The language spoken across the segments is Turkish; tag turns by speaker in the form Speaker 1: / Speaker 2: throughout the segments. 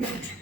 Speaker 1: Özgerir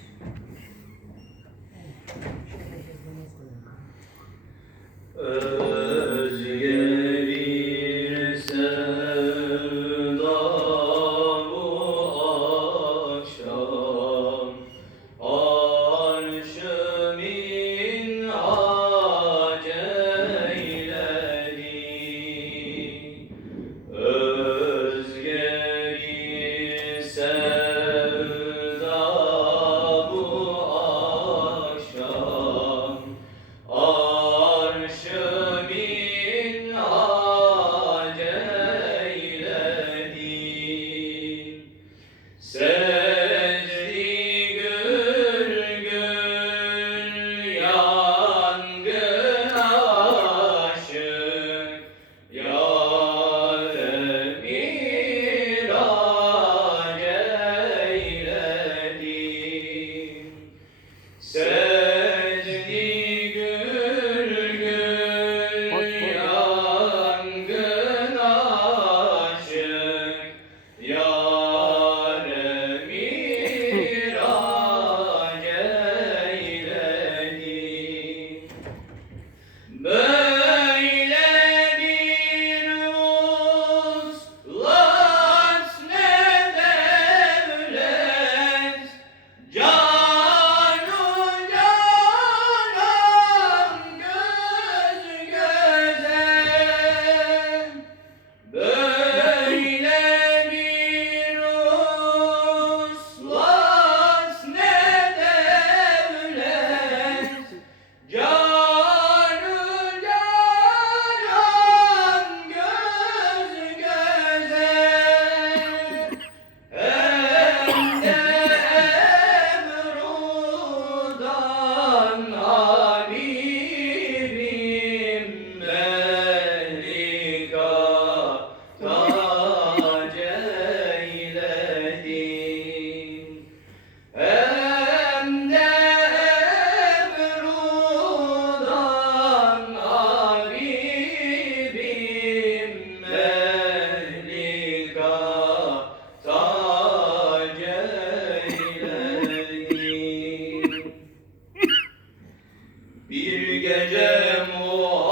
Speaker 1: bir gece Muhammed'e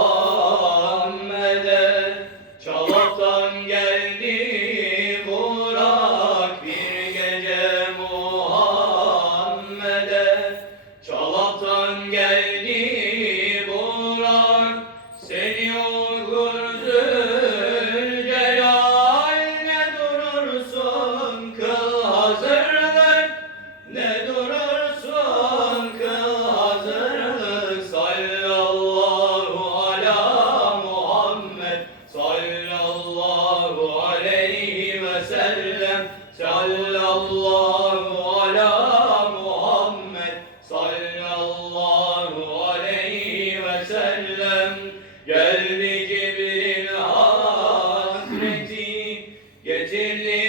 Speaker 1: Geceleri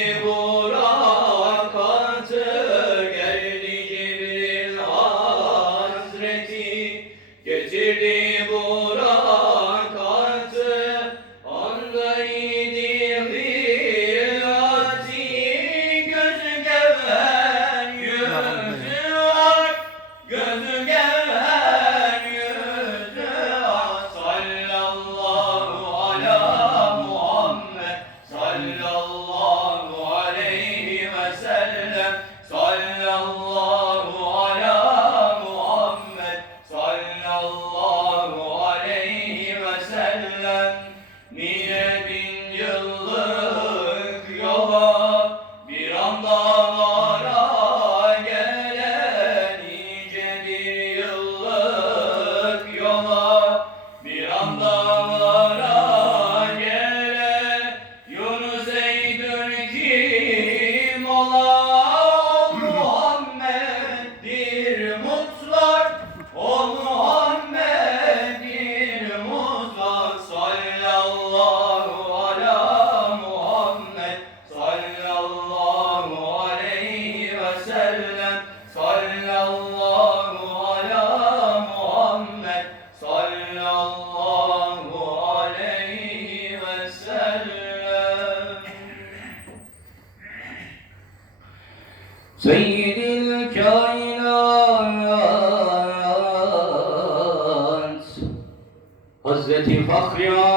Speaker 1: Patreon.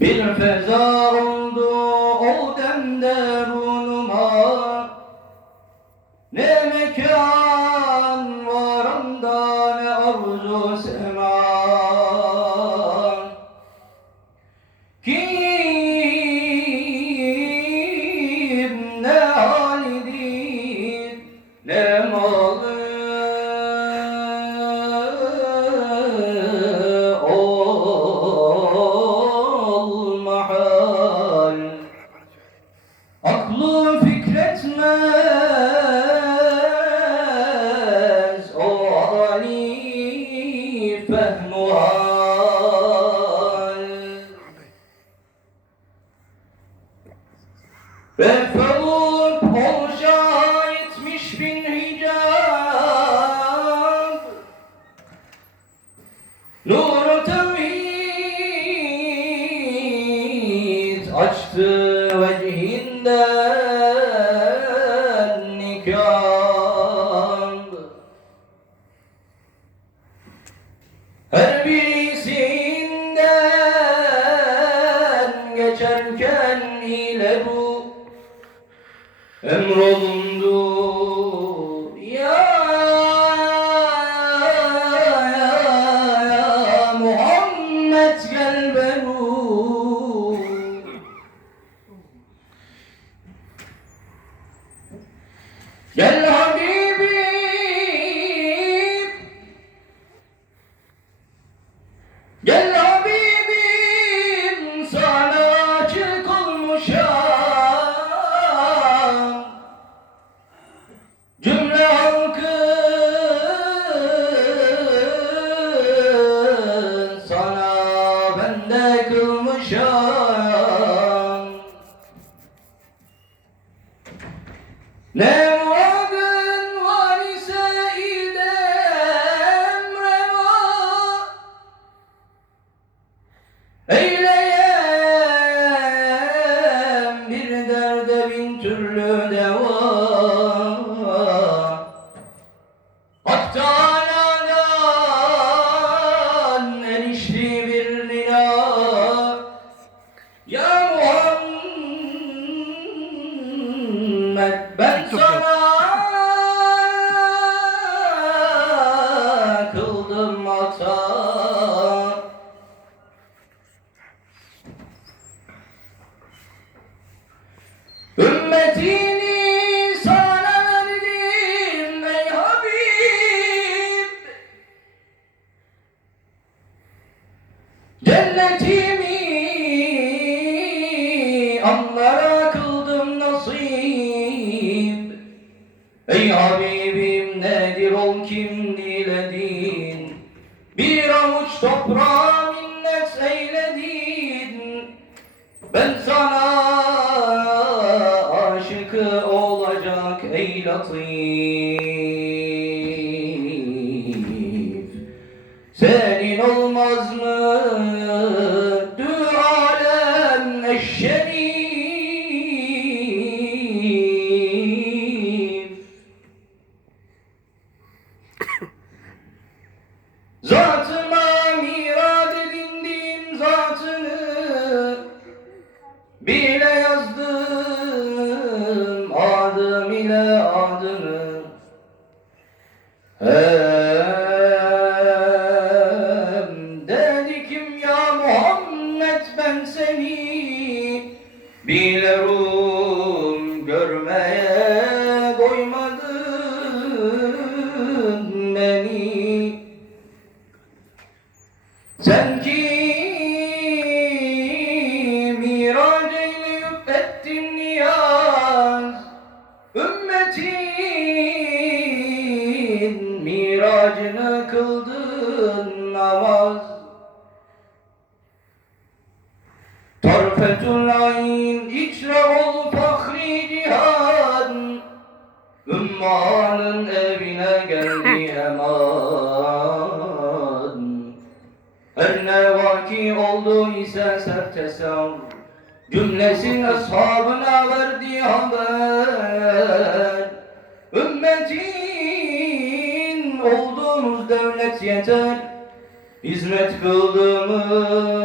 Speaker 1: Bir feza oldu Ve felup ol şahitmiş bin hicab Nur tevhid açtı vecihinden nikah. Her birisinden Ne muradın Cennetimi onlara kıldım nasip. Ey Habibim nedir ol kim diledin? Bir avuç toprağa minnet eyledin Ben sana aşık olacak ey latif ile yazdım adım ile adını Hem dedi kim ya Muhammed ben seni Bilirim görmeye doymadın beni. Sen ki Ümmanın evine geldi eman Her ne vaki oldu ise sertesam Cümlesin ashabına verdi haber. Ümmetin olduğumuz devlet yeter. Hizmet kıldığımız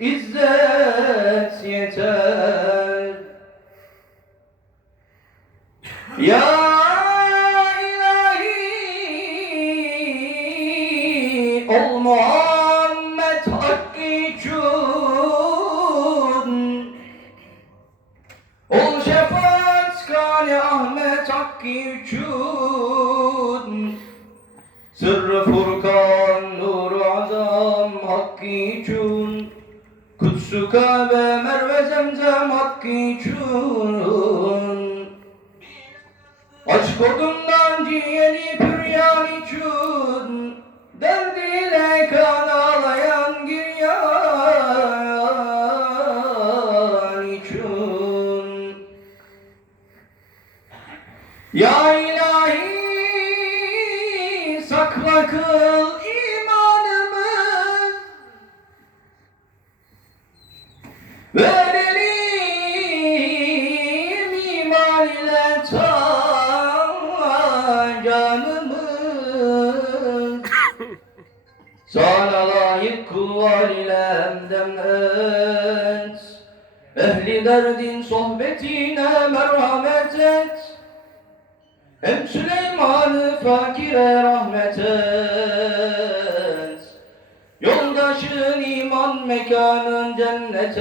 Speaker 1: izzet yeter. Ya için Sırrı Furkan nuru azam hakkı için Kutsu Kabe Merve Zemzem hakkı için Aşk odundan ciğeri püryan için. Derdiyle kan ağlayan Verelim iman ile Sana layık kullar ile hemdem et. Ehli derdin sohbetine merhamet et. Hem Süleyman'ı fakire rahmet et mekanın cennet